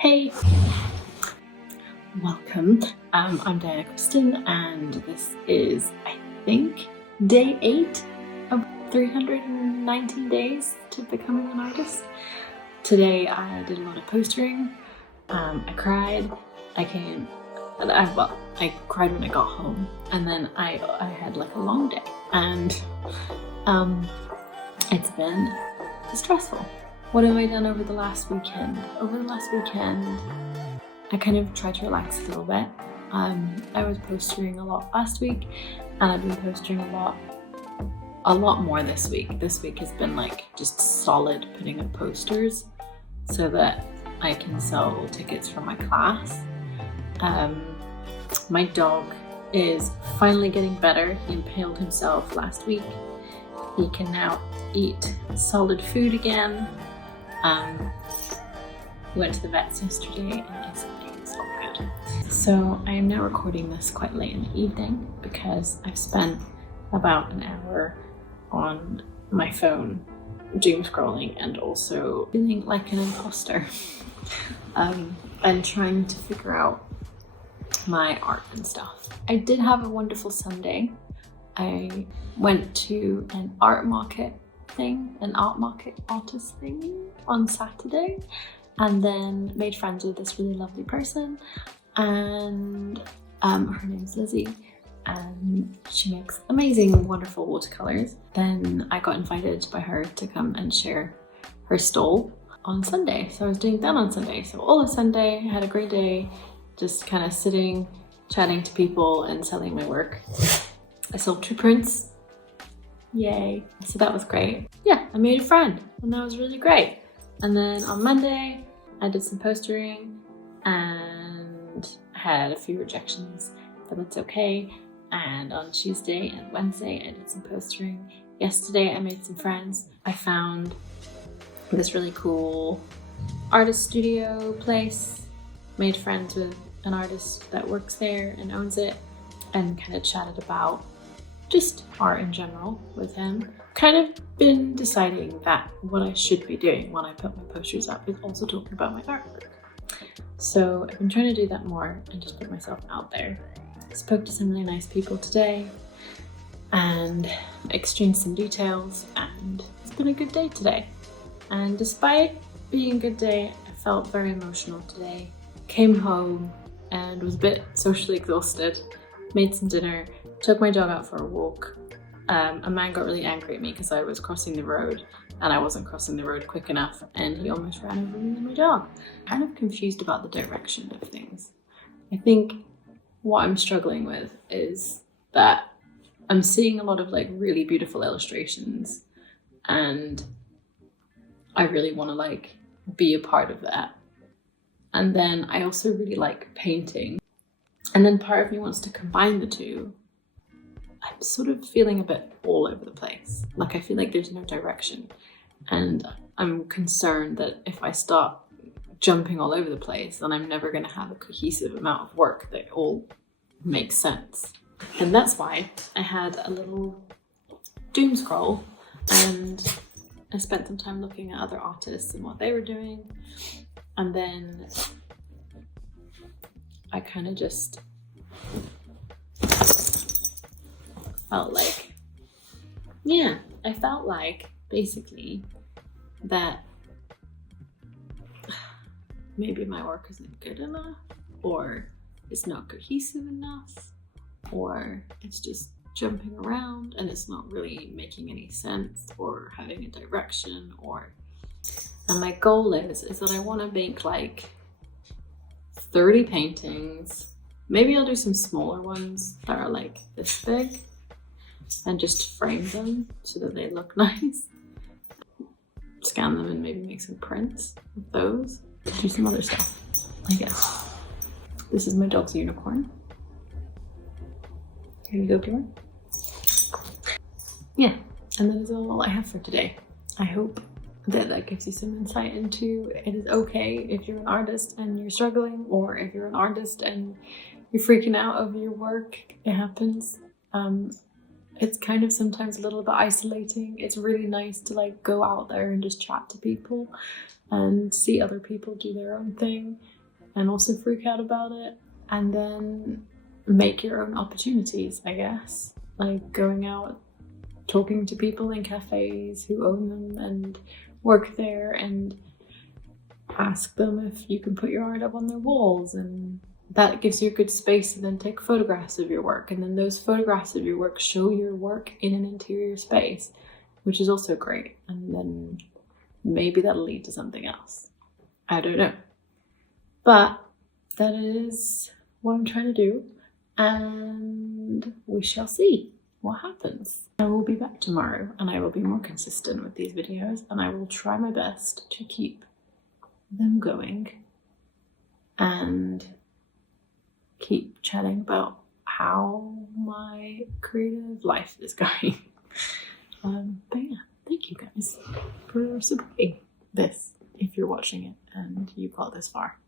Hey! Welcome. I'm Diana Kristen, and this is, I think, day 8 of 319 days to becoming an artist. Today I did a lot of postering. I cried. I cried when I got home, and then I had like a long day, and it's been stressful. What have I done over the last weekend? Over the last weekend, I kind of tried to relax a little bit. I was postering a lot last week, and I've been postering a lot more this week. This week has been like just solid putting up posters so that I can sell tickets for my class. My dog is finally getting better. He impaled himself last week. He can now eat solid food again. We went to the vets yesterday and I said he was all good. So I am now recording this quite late in the evening because I've spent about an hour on my phone doom scrolling and also feeling like an imposter and trying to figure out my art and stuff. I did have a wonderful Sunday. I went to an art market artist thing on Saturday, and then made friends with this really lovely person, and her name's Lizzie, and she makes amazing, wonderful watercolors. Then I got invited by her to come and share her stall on Sunday, so I was doing that on Sunday. So all of Sunday I had a great day, just kind of sitting, chatting to people and selling my work. I sold 2 prints. Yay. So that was great. Yeah, I made a friend and that was really great. And then on Monday, I did some postering and I had a few rejections, but that's okay. And on Tuesday and Wednesday, I did some postering. Yesterday, I made some friends. I found this really cool artist studio place, made friends with an artist that works there and owns it, and kind of chatted about just art in general with him. Kind of been deciding that what I should be doing when I put my posters up is also talking about my artwork. So I've been trying to do that more and just put myself out there. I spoke to some really nice people today and exchanged some details, and it's been a good day today. And despite being a good day, I felt very emotional today. Came home and was a bit socially exhausted, made some dinner, took my dog out for a walk. A man got really angry at me because I was crossing the road and I wasn't crossing the road quick enough, and he almost ran over me and my dog. Kind of confused about the direction of things. I think what I'm struggling with is that I'm seeing a lot of like really beautiful illustrations, and I really want to like be a part of that. And then I also really like painting. And then part of me wants to combine the two. I'm sort of feeling a bit all over the place. Like I feel like there's no direction. And I'm concerned that if I start jumping all over the place, then I'm never going to have a cohesive amount of work that all makes sense. And that's why I had a little doom scroll, and I spent some time looking at other artists and what they were doing. And then I kind of just felt like, I felt like basically that maybe my work isn't good enough, or it's not cohesive enough, or it's just jumping around and it's not really making any sense or having a direction. And my goal is that I want to make like 30 paintings. Maybe I'll do some smaller ones that are like this big and just frame them so that they look nice. Scan them and maybe make some prints of those. Do some other stuff, I guess. This is my dog's unicorn. Here you go, Bjorn. Yeah, and that is all I have for today. I hope that gives you some insight into it is okay if you're an artist and you're struggling, or if you're an artist and you're freaking out over your work. It happens. it's kind of sometimes a little bit isolating. It's really nice to like go out there and just chat to people and see other people do their own thing and also freak out about it, and then make your own opportunities, I guess. Like going out, talking to people in cafes who own them and work there, and ask them if you can put your art up on their walls, and that gives you a good space to then take photographs of your work, and then those photographs of your work show your work in an interior space, which is also great, and then maybe that'll lead to something else. I don't know. But that is what I'm trying to do, and we shall see what happens. I will be back tomorrow and I will be more consistent with these videos, and I will try my best to keep them going and keep chatting about how my creative life is going. But yeah, thank you guys for supporting this if you're watching it and you got this far.